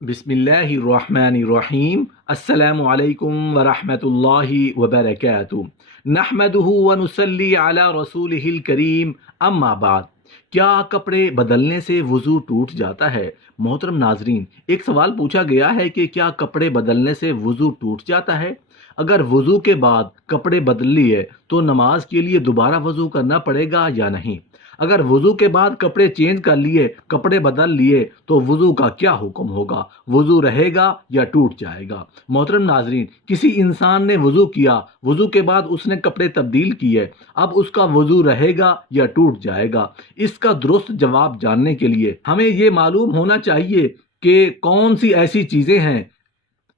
बिस्मिल्लाहिर्रहमानिर्रहीम अस्सलामु अलैकुम वरहमतुल्लाहि वबरकातुहू नहमदुहु व नुसल्ली अला रसूलिहिल करीम अम्मा बाद। क्या कपड़े बदलने से वज़ू टूट जाता है? मोहतरम नाजरीन, एक सवाल पूछा गया है कि क्या कपड़े बदलने से वज़ू टूट जाता है। अगर वज़ू के बाद कपड़े बदल लिए तो नमाज के लिए दोबारा वज़ू करना पड़ेगा या नहीं? अगर वज़ू के बाद कपड़े चेंज कर लिए, कपड़े बदल लिए, तो वज़ू का क्या हुक्म होगा? वज़ू रहेगा या टूट जाएगा? मोहतरम नाजरीन, किसी इंसान ने वज़ू किया, वज़ू के बाद उसने कपड़े तब्दील किए, अब उसका वज़ू रहेगा या टूट जाएगा? इसका दुरुस्त जवाब जानने के लिए हमें ये मालूम होना चाहिए कि कौन सी ऐसी चीज़ें हैं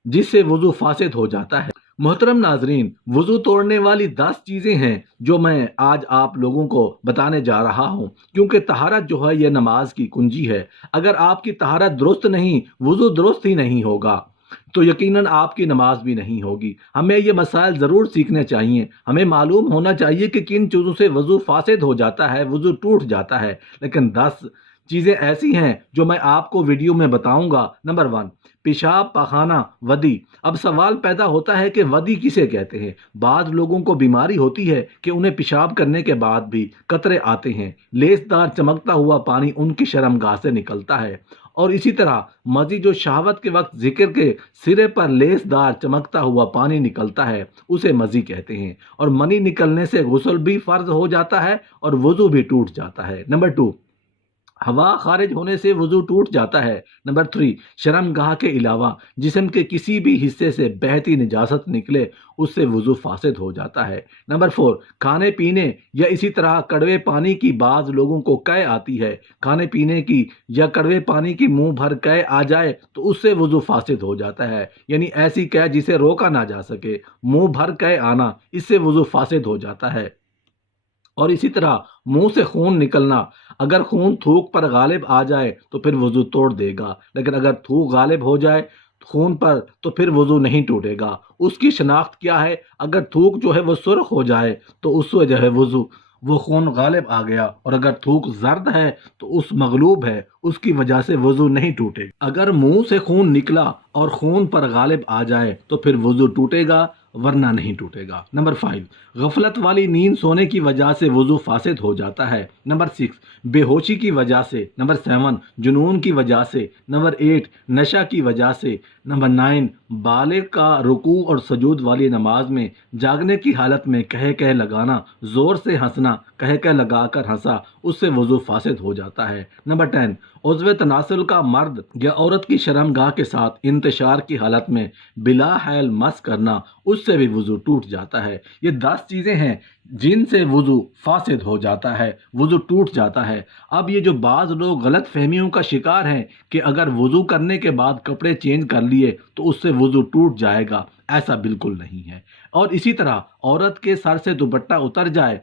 जिससे वज़ू फासिद हो जाता है। मोहतरम नाजरीन, वज़ू तोड़ने वाली 10 चीज़ें हैं जो मैं आज आप लोगों को बताने जा रहा हूँ, क्योंकि तहारत जो है यह नमाज की कुंजी है। अगर आपकी तहारत दुरुस्त नहीं, वज़ू दुरुस्त ही नहीं होगा, तो यकीनन आपकी नमाज भी नहीं होगी। हमें ये मसाइल ज़रूर सीखने चाहिए। हमें मालूम होना चाहिए कि किन चीज़ों से वज़ू फासिद हो जाता है, वज़ू टूट जाता है। लेकिन 10 चीज़ें ऐसी हैं जो मैं आपको वीडियो में बताऊंगा। नंबर 1, पेशाब पाखाना वदी। अब सवाल पैदा होता है कि वदी किसे कहते हैं। बाद लोगों को बीमारी होती है कि उन्हें पेशाब करने के बाद भी कतरे आते हैं। लेसदार चमकता हुआ पानी उनकी शर्मगाह से निकलता है। और इसी तरह मज़ी जो शहावत के वक्त जिक्र के सिरे पर लेसदार चमकता हुआ पानी निकलता है, उसे मज़ी कहते हैं। और मनी निकलने से गुस्ल भी फ़र्ज हो जाता है और वज़ू भी टूट जाता है। नंबर 2, हवा खारिज होने से वज़ू टूट जाता है। नंबर 3, शर्मगाह के अलावा जिस्म के किसी भी हिस्से से बहती निजासत निकले, उससे वज़ू फासिद हो जाता है। नंबर 4, खाने पीने या इसी तरह कड़वे पानी की बाज़ लोगों को कै आती है। खाने पीने की या कड़वे पानी की मुंह भर कै आ जाए तो उससे वज़ू फासिद हो जाता है, यानी ऐसी कै जिसे रोका ना जा सके। मुंह भर कै आना, इससे वज़ू फासिद हो जाता है। और इसी तरह मुंह से खून निकलना, अगर खून थूक पर गालिब आ जाए तो फिर वज़ू तोड़ देगा, लेकिन अगर थूक गालिब हो जाए खून पर तो फिर वज़ू नहीं टूटेगा। उसकी शनाख्त क्या है? अगर थूक जो है वो सुर्ख हो जाए तो उससे जो है वज़ू वो खून गालिब आ गया, और अगर थूक जर्द है तो उस मगलूब है, उसकी वजह से वज़ू नहीं टूटेगा। अगर मुंह से खून निकला और खून पर गालिब आ जाए तो फिर वज़ू टूटेगा, वरना नहीं टूटेगा। नंबर 5, गफलत वाली नींद सोने की वजह से वज़ू फासिद हो जाता है। नंबर 6, बेहोशी की वजह से। नंबर 7, जुनून की वजह से। नंबर 8, नशा की वजह से। नंबर 9, बालिग का रुकू और सजूद वाली नमाज में जागने की हालत में कह कह लगाना, ज़ोर से हंसना, कह कह लगा कर हंसा, उससे वज़ू फासिद हो जाता है। नंबर 10, उज़्व तनासुल का मर्द या औरत की शर्मगाह के साथ इंतशार की हालत में बिला हैल मस करना, उससे भी वज़ू टूट जाता है। ये 10 चीज़ें हैं जिनसे वज़ू फासिद हो जाता है, वज़ू टूट जाता है। अब ये जो बाज़ लोग गलत फहमियों का शिकार हैं कि अगर वज़ू करने के बाद कपड़े चेंज कर लिए तो उससे वज़ू टूट जाएगा, ऐसा बिल्कुल नहीं है। और इसी तरह औरत के सर से दुपट्टा उतर जाए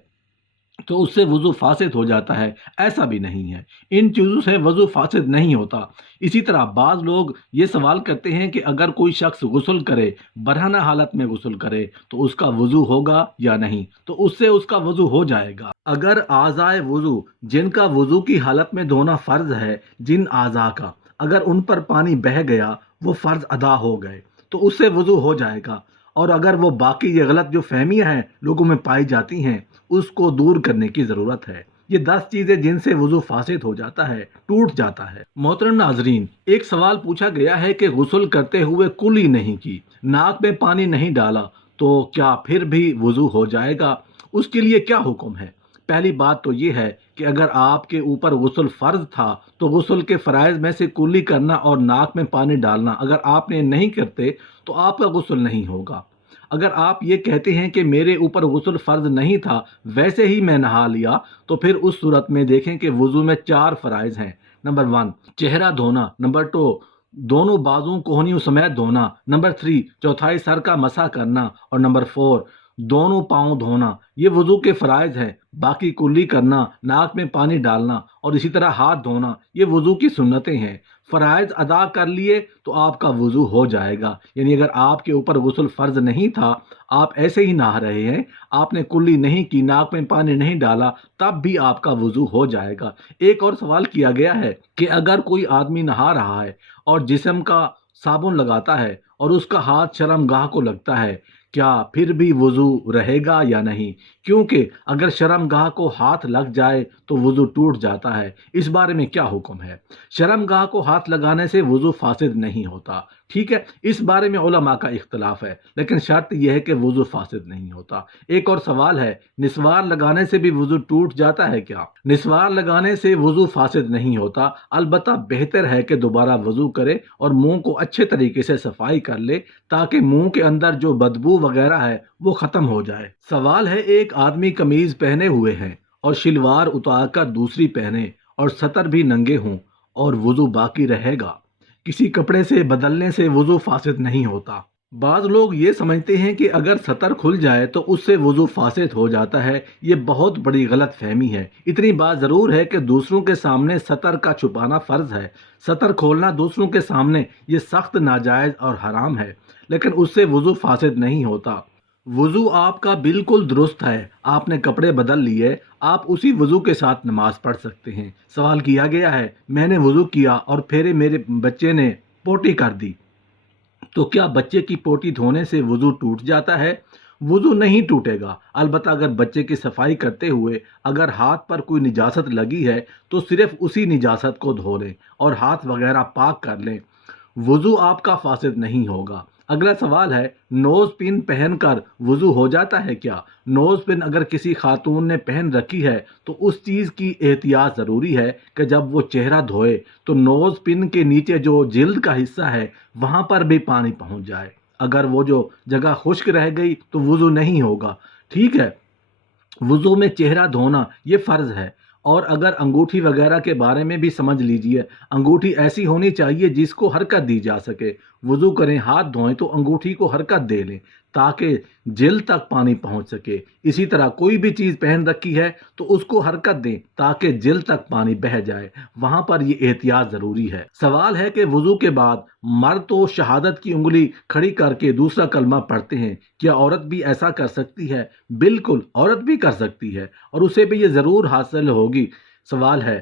तो उससे वज़ू फासिद हो जाता है, ऐसा भी नहीं है। इन चीज़ों से वज़ू फासिद नहीं होता। इसी तरह बाज़ लोग ये सवाल करते हैं कि अगर कोई शख्स गुस्ल करे, बरहना हालत में गुस्ल करे, तो उसका वज़ू होगा या नहीं? तो उससे उसका वज़ू हो जाएगा। अगर आज़ाए वज़ू जिनका वज़ू की हालत में धोना फ़र्ज़ है, जिन आज़ा का, अगर उन पर पानी बह गया, वो फ़र्ज़ अदा हो गए, तो उससे वज़ू हो जाएगा। और अगर वो बाकी ये गलत जो फहमियाँ हैं लोगों में पाई जाती हैं, उसको दूर करने की ज़रूरत है। ये 10 चीज़ें जिनसे वज़ू फासिद हो जाता है, टूट जाता है। मोहतरम नाजरीन, एक सवाल पूछा गया है कि गुस्ल करते हुए कुली नहीं की, नाक में पानी नहीं डाला, तो क्या फिर भी वज़ू हो जाएगा? उसके लिए क्या हुक्म है? पहली बात तो ये है कि अगर आपके ऊपर गुस्ल फ़र्ज़ था तो गुस्ल के फ़राइज़ में से कुली करना और नाक में पानी डालना अगर आपने नहीं करते तो आपका गुस्ल नहीं होगा। अगर आप ये कहते हैं कि मेरे ऊपर गुस्ल फ़र्ज़ नहीं था, वैसे ही मैं नहा लिया, तो फिर उस सूरत में देखें कि वज़ू में 4 फ़राइज़ हैं। नंबर 1, चेहरा धोना। नंबर 2, दोनों बाजुओं कोहनियों समेत धोना। नंबर 3, चौथाई सर का मसा करना। और नंबर 4, दोनों पाँव धोना। ये वज़ू के फ़राइज़ हैं। बाकी कुल्ली करना, नाक में पानी डालना और इसी तरह हाथ धोना, ये वज़ू की सुन्नतें हैं। فرائض ادا کر لیے تو آپ کا وضو ہو جائے گا، یعنی اگر آپ کے اوپر غسل فرض نہیں تھا، آپ ایسے ہی نہا رہے ہیں، آپ نے کلی نہیں کی، ناک میں پانی نہیں ڈالا، تب بھی آپ کا وضو ہو جائے گا۔ ایک اور سوال کیا گیا ہے کہ اگر کوئی آدمی نہا رہا ہے اور جسم کا صابن لگاتا ہے اور اس کا ہاتھ شرمگاہ کو لگتا ہے، کیا پھر بھی وضو رہے گا یا نہیں؟ کیونکہ اگر شرمگاہ کو ہاتھ لگ جائے تو وضو ٹوٹ جاتا ہے۔ اس بارے میں کیا حکم ہے؟ شرمگاہ کو ہاتھ لگانے سے وضو فاسد نہیں ہوتا، ٹھیک ہے، اس بارے میں علماء کا اختلاف ہے، لیکن شرط یہ ہے کہ وضو فاسد نہیں ہوتا۔ ایک اور سوال ہے، نسوار لگانے سے بھی وضو ٹوٹ جاتا ہے کیا؟ نسوار لگانے سے وضو فاسد نہیں ہوتا، البتہ بہتر ہے کہ دوبارہ وضو کرے اور منہ کو اچھے طریقے سے صفائی کر لے تاکہ منہ کے اندر جو بدبو وغیرہ ہے وہ ختم ہو جائے۔ سوال ہے، ایک آدمی قمیض پہنے ہوئے ہیں اور شلوار اتار کر دوسری پہنے اور سطر بھی ننگے ہوں اور وضو باقی رہے گا، کسی کپڑے سے بدلنے سے وضو فاسد نہیں ہوتا۔ بعض لوگ یہ سمجھتے ہیں کہ اگر سطر کھل جائے تو اس سے وضو فاسد ہو جاتا ہے، یہ بہت بڑی غلط فہمی ہے۔ اتنی بات ضرور ہے کہ دوسروں کے سامنے سطر کا چھپانا فرض ہے، سطر کھولنا دوسروں کے سامنے یہ سخت ناجائز اور حرام ہے، لیکن اس سے وضو فاسد نہیں ہوتا۔ وضو آپ کا بالکل درست ہے، آپ نے کپڑے بدل لیے، آپ اسی وضو کے ساتھ نماز پڑھ سکتے ہیں۔ سوال کیا گیا ہے، میں نے وضو کیا اور پھر میرے بچے نے پوٹی کر دی، تو کیا بچے کی پوٹی دھونے سے وضو ٹوٹ جاتا ہے؟ وضو نہیں ٹوٹے گا، البتہ اگر بچے کی صفائی کرتے ہوئے اگر ہاتھ پر کوئی نجاست لگی ہے تو صرف اسی نجاست کو دھو لیں اور ہاتھ وغیرہ پاک کر لیں، وضو آپ کا فاسد نہیں ہوگا۔ اگلا سوال ہے، نوز پن پہن کر وضو ہو جاتا ہے کیا؟ نوز پن اگر کسی خاتون نے پہن رکھی ہے تو اس چیز کی احتیاط ضروری ہے کہ جب وہ چہرہ دھوئے تو نوز پن کے نیچے جو جلد کا حصہ ہے وہاں پر بھی پانی پہنچ جائے، اگر وہ جو جگہ خشک رہ گئی تو وضو نہیں ہوگا، ٹھیک ہے۔ وضو میں چہرہ دھونا یہ فرض ہے، اور اگر انگوٹھی وغیرہ کے بارے میں بھی سمجھ لیجئے، انگوٹھی ایسی ہونی چاہیے جس کو حرکت دی جا سکے، وضو کریں ہاتھ دھوئیں تو انگوٹھی کو حرکت دے لیں تاکہ جلد تک پانی پہنچ سکے۔ اسی طرح کوئی بھی چیز پہن رکھی ہے تو اس کو حرکت دیں تاکہ جلد تک پانی بہہ جائے، وہاں پر یہ احتیاط ضروری ہے۔ سوال ہے کہ وضو کے بعد مرد تو شہادت کی انگلی کھڑی کر کے دوسرا کلمہ پڑھتے ہیں، کیا عورت بھی ایسا کر سکتی ہے؟ بالکل، عورت بھی کر سکتی ہے اور اسے بھی یہ ضرور حاصل ہوگی۔ سوال ہے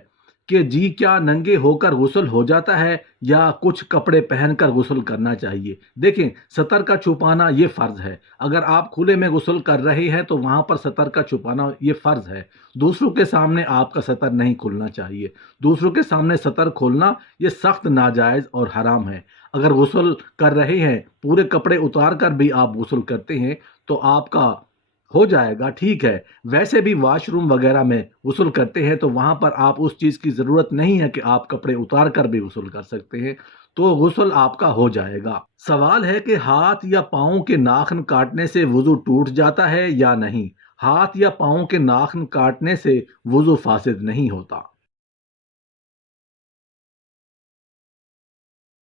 کہ جی کیا ننگے ہو کر غسل ہو جاتا ہے یا کچھ کپڑے پہن کر غسل کرنا چاہیے؟ دیکھیں، سطر کا چھپانا یہ فرض ہے، اگر آپ کھلے میں غسل کر رہے ہیں تو وہاں پر سطر کا چھپانا یہ فرض ہے، دوسروں کے سامنے آپ کا سطر نہیں کھلنا چاہیے، دوسروں کے سامنے سطر کھولنا یہ سخت ناجائز اور حرام ہے۔ اگر غسل کر رہے ہیں، پورے کپڑے اتار کر بھی آپ غسل کرتے ہیں تو آپ کا ہو جائے گا، ٹھیک ہے۔ ویسے بھی واش روم وغیرہ میں غسل کرتے ہیں تو وہاں پر آپ اس چیز کی ضرورت نہیں ہے کہ آپ کپڑے اتار کر بھی غسل کر سکتے ہیں، تو غسل آپ کا ہو جائے گا۔ سوال ہے کہ ہاتھ یا پاؤں کے ناخن کاٹنے سے وضو ٹوٹ جاتا ہے یا نہیں؟ ہاتھ یا پاؤں کے ناخن کاٹنے سے وضو فاسد نہیں ہوتا۔